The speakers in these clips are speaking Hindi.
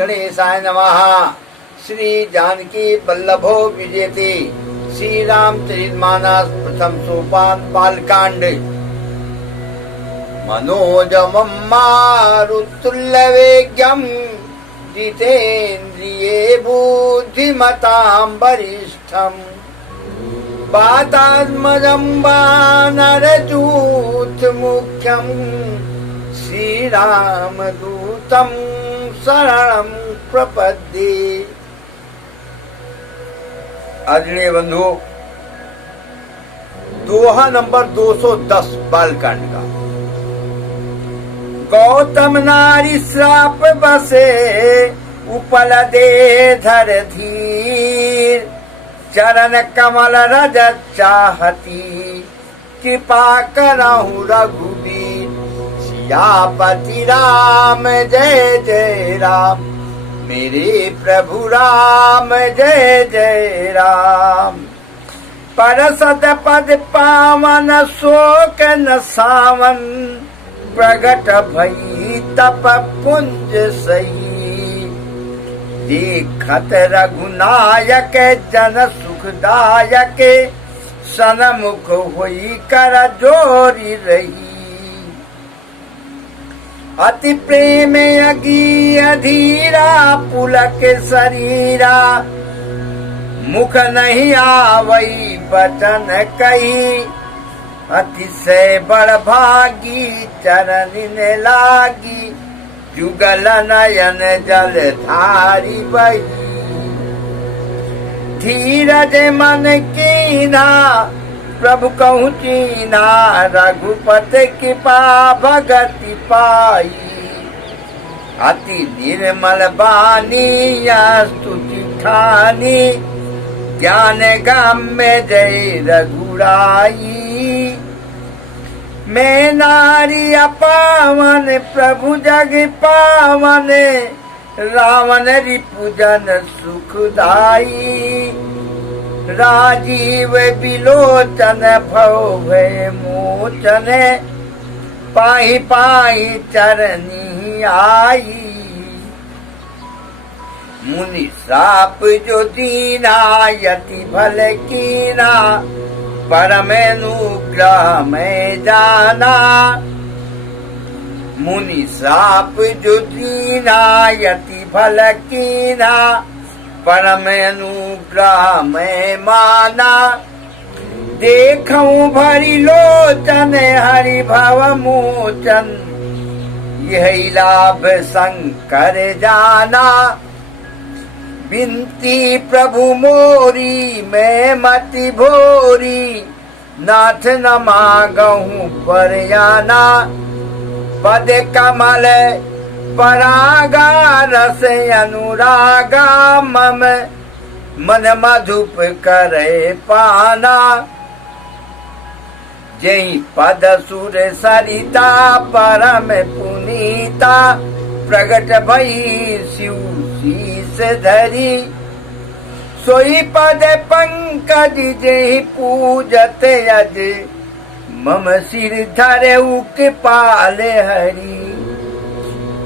गणेशाय नमः। श्री जानकी वल्लभो विजयते। श्री रामचरितमानस प्रथम सोपान बालकांड। मनोजमं मारुतुल्यवेगं जितेन्द्रिये बुद्धिमतां वरिष्ठं। वातात्मजं वानरयूथ मुख्यं श्रीरामदूतं शरणं प्रपद्ये। आदरणीय बंधु, दोहा नंबर 210 बालकांड का। गौतम नारी श्राप बसे उपल दे धर धीर। चरण कमल रज चाहती कृपा करहु रघुबीर। सियापति राम जय जय राम, मेरे प्रभु राम जय जय राम। परसद पद पावन शोक न सावन। प्रगट भई तप पुंज सही। देखत रघुनायक जन सुखदायक। सनमुख होई कर जोरी रही। अति प्रेम अगी अधीरा पुलक शरीरा। मुख नहीं आवई बचन कही। अतिशय बड़ भागी चरण ने लागी। जुगल नयन जल धारी बही। धीरज मन कीना प्रभु कहूँ चीना। रघुपति कृपा भगति पाई। अति निर्मल बानी स्तुति ठानी। ज्ञान गम्य जय रघुराई। मैं नारी अपावन प्रभु जग पावन। रावण रिपुजन सुखदाई। राजीव विलोचन भव भय मोचन। पाहि पाहि चरनी आई। मुनि श्राप जो दीना यति भल कीना। परम अनुग्रह में जाना। मुनि श्राप जो दीना यति भल कीना। परम अनुग्रह में माना। देखऊं भरी लोचन हरि भव मोचन। यही लाभ शंकर जाना। बिनती प्रभु मोरी मैं मति भोरी। नाथ न मांगहूँ पर जाना। पद कमल परागा रस अनुरागा। मम मन मधुप करे पाना। जही पद सुर सरिता परम पुनीता। प्रगट भई शिव शीस धरी। सोई पद पंकज जेहि पूजत यज। मम सिर धरे कृपाले हरि।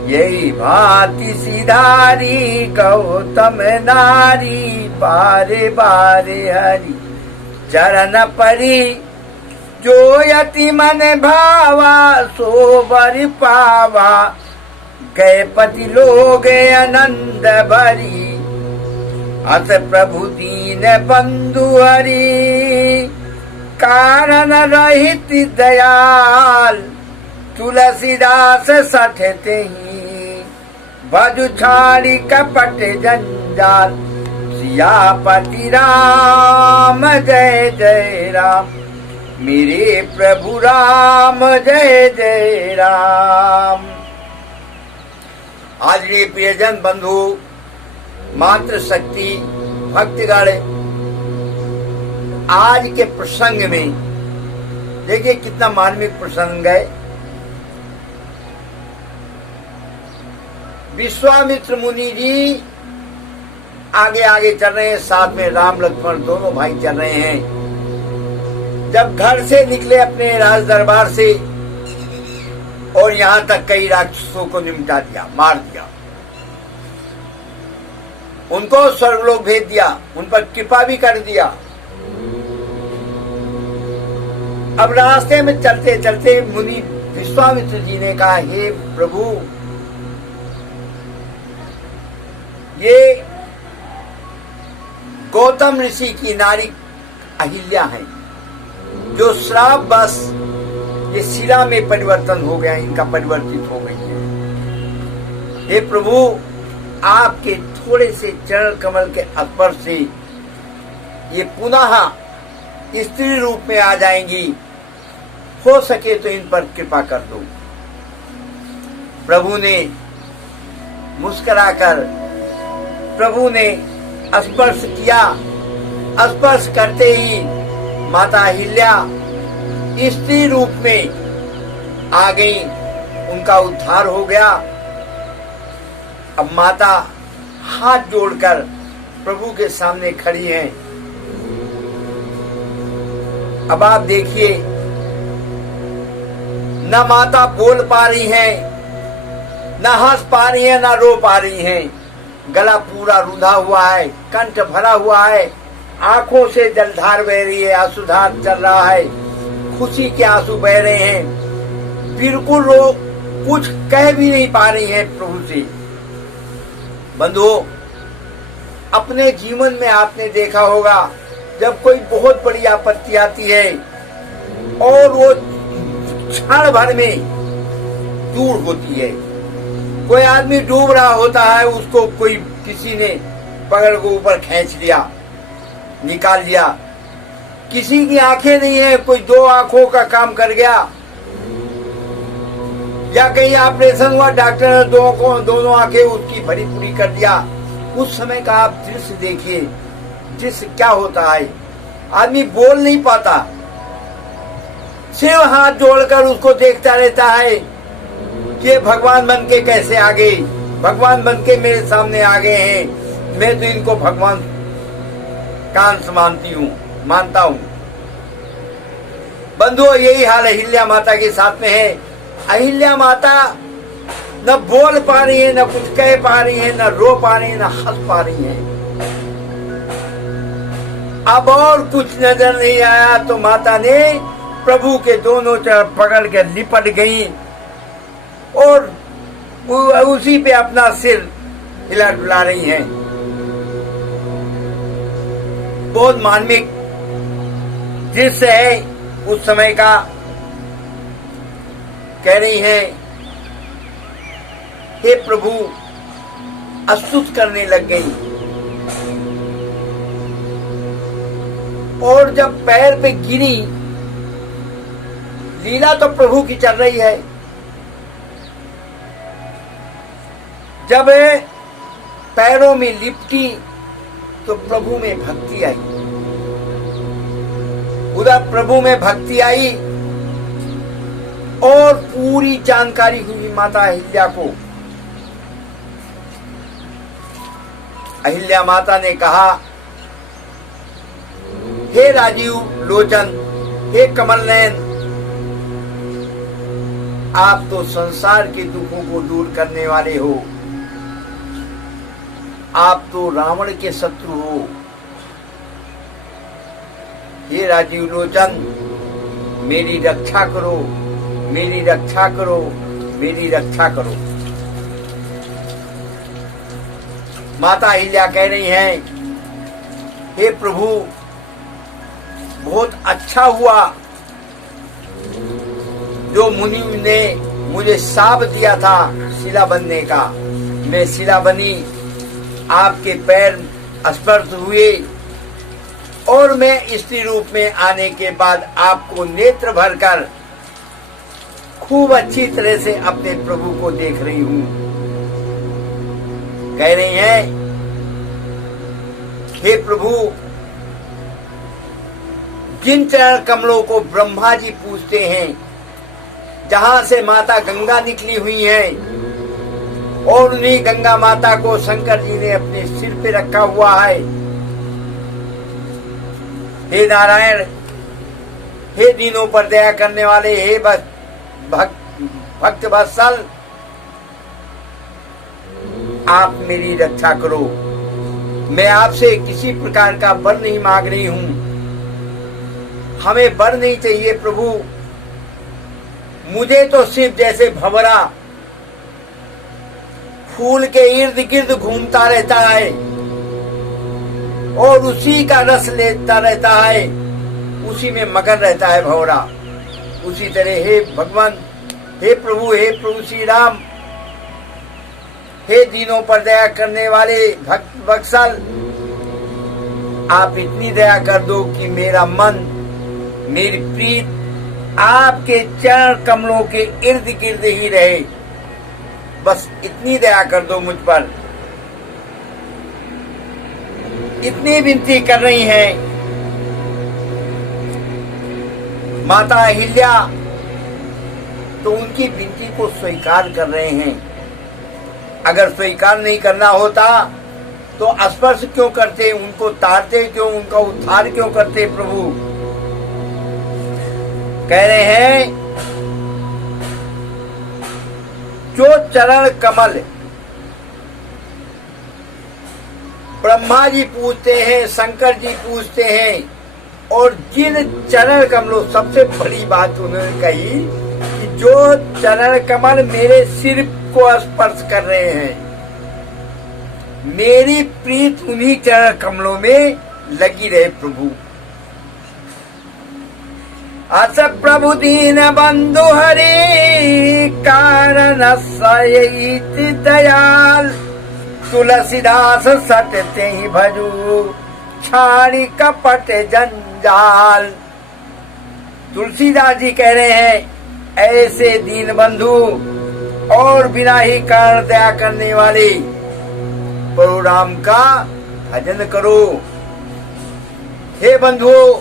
यही भांति सिधारी गौतम नारी। बारे बारे हरि चरण परी। जो यति मन भावा सो वर पावा। गए पति लोग आनंद भरी। अत प्रभु दीन बंधु हरि। कारण रहित दयाल। तुलसीदास सठते ही। भजु छाड़ी कपट जंजाल। सियापति राम जय जय राम, मेरे प्रभु राम जय जय राम। आदरणीय प्रियजन बंधु, मातृशक्ति भक्तगण, आज के प्रसंग में देखिए कितना मार्मिक प्रसंग है। विश्वामित्र मुनि जी आगे आगे चल रहे हैं, साथ में राम लक्ष्मण दोनों भाई चल रहे हैं। जब घर से निकले अपने राज दरबार से और यहाँ तक कई राक्षसों को निपटा दिया, मार दिया। उनको स्वर्गलोक भेज दिया, उन पर कृपा भी कर दिया। अब रास्ते में चलते चलते मुनि विश्वामित्र जी ने कहा, हे प्रभु, ये गौतम ऋषि की नारी अहिल्या है, जो श्राप बस ये शिला में परिवर्तन हो गया, इनका परिवर्तित हो गई है। हे प्रभु, आपके थोड़े से चरण कमल के स्पर्श से ये पुनः स्त्री रूप में आ जाएंगी, हो सके तो इन पर कृपा कर दो। प्रभु ने मुस्कुराकर प्रभु ने स्पर्श किया। स्पर्श करते ही माता अहिल्या स्त्री रूप में आ गई, उनका उद्धार हो गया। अब माता हाथ जोड़कर प्रभु के सामने खड़ी हैं। अब आप देखिए, न माता बोल पा रही हैं, न हंस पा रही हैं, न रो पा रही हैं। गला पूरा रुंधा हुआ है, कंठ भरा हुआ है, आंखों से जलधार बह रही है, आंसुधार चल रहा है, खुशी के आंसू बह रहे हैं। बिल्कुल रो कुछ कह भी नहीं पा रही हैं प्रभु से। बंधुओं, अपने जीवन में आपने देखा होगा, जब कोई बहुत बड़ी आपत्ति आती है और वो क्षण भर में दूर होती है। कोई आदमी डूब रहा होता है, उसको कोई किसी ने पकड़ को ऊपर खींच लिया, निकाल लिया। किसी की आंखें नहीं है, कोई 2 आंखों का काम कर गया, या कहीं ऑपरेशन हुआ, डॉक्टर ने दोनों आंखें उसकी भरी पूरी कर दिया। उस समय का आप दृश्य देखिए, दृश्य क्या होता है। आदमी बोल नहीं पाता, सिर्फ हाथ जोड़कर उसको देखता रहता है कि भगवान बन के कैसे आ गए, भगवान बन के मेरे सामने आ गए हैं, मैं तो इनको भगवान का अंश मानता हूँ। बंधुओं, यही हाल अहिल्या माता के साथ में है। अहिल्या माता न बोल पा रही है, न कुछ कह पा रही है, न रो पा रही है, न हंस पा रही है। अब और कुछ नजर नहीं आया तो माता ने प्रभु के दोनों चरण पकड़ के लिपट गई और उसी पे अपना सिर हिला डुला रही हैं। बहुत मार्मिक दृश्य है उस समय का। कह रही हैं, हे प्रभु, अस्तुत करने लग गई। और जब पैर पे गिरी, लीला तो प्रभु की चल रही है, जब पैरों में लिपटी तो प्रभु में भक्ति आई। उधर प्रभु में भक्ति आई और पूरी जानकारी हुई माता अहिल्या को। अहिल्या माता ने कहा, हे राजीव लोचन, हे कमल नयन, आप तो संसार के दुखों को दूर करने वाले हो, आप तो रावण के शत्रु हो। हे राजीव लोचन, मेरी रक्षा करो, मेरी रक्षा करो, मेरी रक्षा करो। माता अहिल्या कह रही हैं, हे प्रभु, बहुत अच्छा हुआ जो मुनि ने मुझे शाप दिया था शिला बनने का। मैं शिला बनी, आपके पैर स्पर्श हुए और मैं स्त्री रूप में आने के बाद आपको नेत्र भरकर खूब अच्छी तरह से अपने प्रभु को देख रही हूं। कह रही हैं, हे प्रभु, जिन चरण कमलों को ब्रह्मा जी पूजते हैं, जहां से माता गंगा निकली हुई है, और उन्हीं गंगा माता को शंकर जी ने अपने सिर पे रखा हुआ है। हे नारायण, हे दीनों पर दया करने वाले, हे भक्त वत्सल, आप मेरी रक्षा करो, मैं आपसे किसी प्रकार का वर नहीं मांग रही हूं, हमें वर नहीं चाहिए प्रभु। मुझे तो सिर्फ जैसे भंवरा फूल के इर्द गिर्द घूमता रहता है और उसी का रस लेता रहता है, उसी में मगन रहता है भंवरा, उसी तरह हे भगवान, हे प्रभु श्री राम, हे दीनों पर दया करने वाले भक्त वत्सल, आप इतनी दया कर दो कि मेरा मन, मेरी प्रीत आपके चरण कमलों के इर्द गिर्द ही रहे। बस इतनी दया कर दो मुझ पर। इतनी विनती कर रही हैं माता अहिल्या, तो उनकी विनती को स्वीकार कर रहे हैं। अगर स्वीकार नहीं करना होता तो स्पर्श क्यों करते, उनको तारते क्यों, उनका उद्धार क्यों करते प्रभु। कह रहे हैं जो चरण कमल ब्रह्मा जी पूजते हैं, शंकर जी पूजते हैं, और जिन चरण कमलों, सबसे बड़ी बात उन्होंने कही कि जो चरण कमल मेरे सिर को स्पर्श कर रहे हैं, मेरी प्रीत उन्हीं चरण कमलों में लगी रहे प्रभु। अस प्रभु दीन बंधु हरि कारण सहित दयाल, तुलसीदास सटते ही भजू छाड़ी कपट जंजाल। तुलसीदास जी कह रहे हैं ऐसे दीन बंधु और बिना ही कारण दया करने वाले प्रभु राम का भजन करो। हे बंधुओं,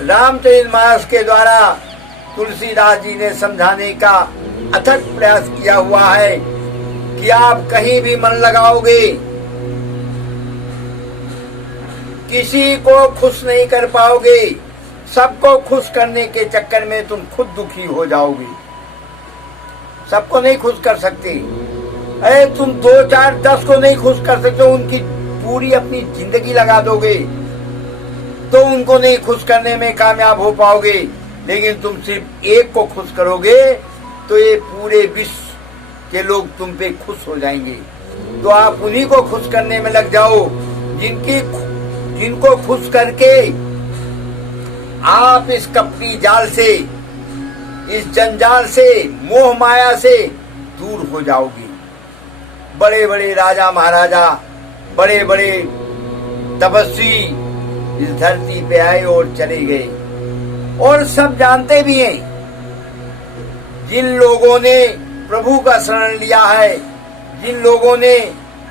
रामचरितमानस के द्वारा तुलसीदास जी ने समझाने का अथक प्रयास किया हुआ है कि आप कहीं भी मन लगाओगे किसी को खुश नहीं कर पाओगे, सबको खुश करने के चक्कर में तुम खुद दुखी हो जाओगे। सबको नहीं खुश कर सकते, अरे तुम 2, 4, 10 को नहीं खुश कर सकते, उनकी पूरी अपनी जिंदगी लगा दोगे तो उनको नहीं खुश करने में कामयाब हो पाओगे। लेकिन तुम सिर्फ एक को खुश करोगे तो ये पूरे विश्व के लोग तुम पे खुश हो जाएंगे। तो आप उन्हीं को खुश करने में लग जाओ जिनको खुश करके आप इस कपटी जाल से, इस जंजाल से, मोह माया से दूर हो जाओगे। बड़े बड़े राजा महाराजा, बड़े बड़े तपस्वी इस धरती पे आए और चले गए, और सब जानते भी हैं जिन लोगों ने प्रभु का शरण लिया है, जिन लोगों ने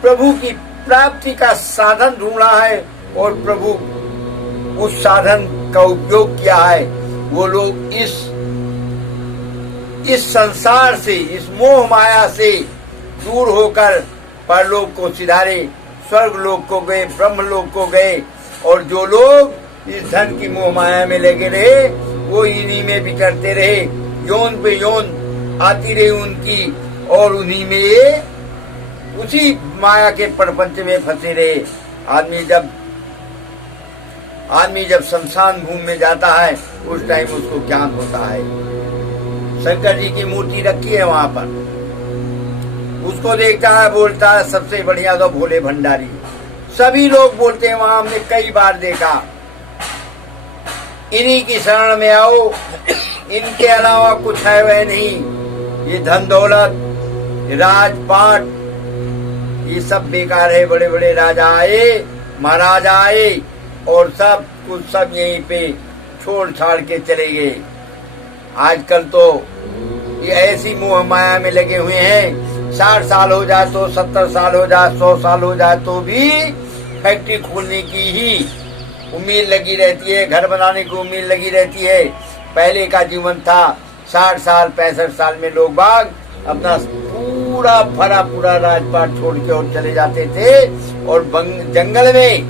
प्रभु की प्राप्ति का साधन ढूंढा है और प्रभु उस साधन का उपयोग किया है, वो लोग इस संसार से, इस मोह माया से दूर होकर परलोक को सिधारे, स्वर्ग लोक को गए, ब्रह्म लोक को गए। और जो लोग इस धन की मोह माया में लगे रहे वो इन्हीं में बिखरते रहे, यौन पे यौन आती रही उनकी, और उन्हीं में उसी माया के प्रपंच में फंसे रहे। आदमी जब शमशान भूमि में जाता है उस टाइम उसको ज्ञान होता है। शंकर जी की मूर्ति रखी है वहां पर, उसको देखता है, बोलता है सबसे बढ़िया तो भोले भंडारी। सभी लोग बोलते हैं, वहां हमने कई बार देखा, इन्हीं की शरण में आओ, इनके अलावा कुछ है वह नहीं। ये धन दौलत, राजपाट, ये सब बेकार है। बड़े बड़े राजा आए, महाराजा आए और सब कुछ सब यहीं पे छोड़ छाड़ के चले गए। आजकल तो ये ऐसी मोह माया में लगे हुए हैं, 60 साल हो जाए तो 70 साल हो जाए, 100 साल हो जाए तो भी फैक्ट्री खोलने की ही उम्मीद लगी रहती है, घर बनाने की उम्मीद लगी रहती है। पहले का जीवन था 60 साल 65 साल में लोग बाग अपना पूरा भरा पूरा राजपाट छोड़ के और चले जाते थे और जंगल में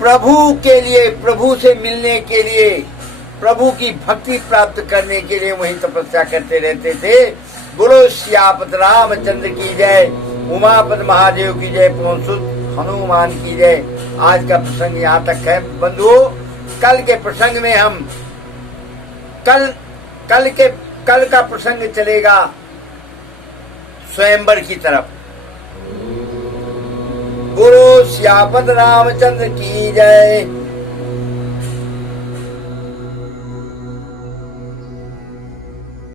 प्रभु के लिए, प्रभु से मिलने के लिए, प्रभु की भक्ति प्राप्त करने के लिए वही तपस्या करते रहते थे। बोलो सियापत रामचंद्र की जय, उमापत महादेव की जय, पवन सुत हनुमान की जय। आज का प्रसंग यहाँ तक है बंधुओं। कल के प्रसंग में हम कल का प्रसंग चलेगा स्वयंवर की तरफ। बोलो सियापत रामचंद्र की जय।